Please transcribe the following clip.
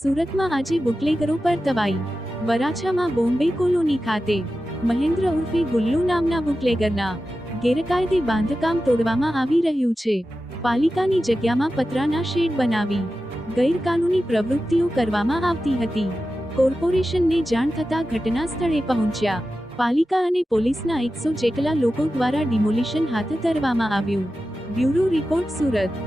સુરતમાં આજે બુટલેગરો પર તવાઈ. વરાછામાં બોમ્બે કોલોની ખાતે મહેન્દ્ર ઉર્ફે ગુલ્લુ નામના બુટલેગરના ગેરકાયદે બાંધકામ તોડવામાં આવી રહ્યું છે. પાલિકાની જગ્યામાં પતરાના શેડ બનાવી ગેરકાનૂની પ્રવૃત્તિઓ કરવામાં આવતી હતી. કોર્પોરેશનને જાણ થતાં ઘટના સ્થળે પહોંચ્યા પાલિકા અને પોલીસના 100 જેટલા લોકો દ્વારા ડિમોલિશન હાથ ધરવામાં આવ્યું. Bureau report, Surat.